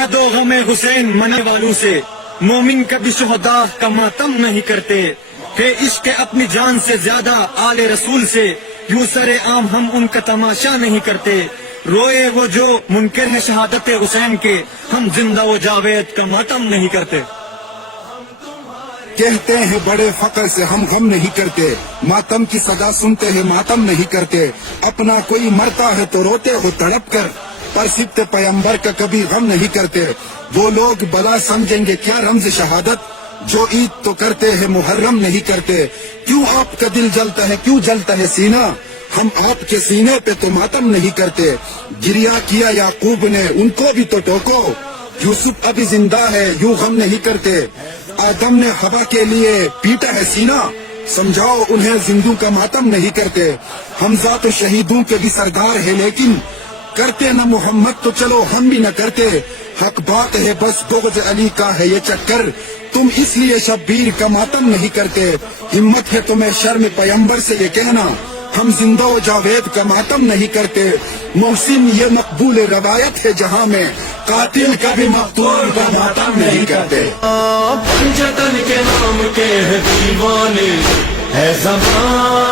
کہہ دو غم حسین منی والوں سے، مومن کبھی شہداء کا ماتم نہیں کرتے، کہ عشق اپنی جان سے زیادہ آل رسول سے، یوں سر عام ہم ان کا تماشا نہیں کرتے، روئے وہ جو منکر ہے شہادت حسین کے، ہم زندہ و جاوید کا ماتم نہیں کرتے۔ کہتے ہیں بڑے فخر سے ہم غم نہیں کرتے، ماتم کی صدا سنتے ہیں ماتم نہیں کرتے، اپنا کوئی مرتا ہے تو روتے ہو تڑپ کر، پر سبت پیمبر کا کبھی غم نہیں کرتے۔ وہ لوگ بلا سمجھیں گے کیا رمز شہادت، جو عید تو کرتے ہیں محرم نہیں کرتے۔ کیوں آپ کا دل جلتا ہے، کیوں جلتا ہے سینہ، ہم آپ کے سینے پہ تو ماتم نہیں کرتے۔ گریا کیا یعقوب نے ان کو بھی تو ٹوکو، یوسف ابھی زندہ ہے یوں غم نہیں کرتے۔ آدم نے ہوا کے لیے پیٹا ہے سینہ، سمجھاؤ انہیں زندوں کا ماتم نہیں کرتے۔ حمزہ تو شہیدوں کے بھی سردار ہے لیکن کرتے نہ محمد تو چلو ہم بھی نہ کرتے۔ حق بات ہے بس بغض علی کا ہے یہ چکر، تم اس لیے شبیر کا ماتم نہیں کرتے۔ ہمت ہے تمہیں شرم پیمبر سے یہ کہنا، ہم زندہ و جاوید کا ماتم نہیں کرتے۔ محسن یہ مقبول روایت ہے جہاں میں، قاتل کا بھی مقتول کا ماتم نہیں کرتے۔ پنجتن کے نام کے ہے دیوانے، ہے زمان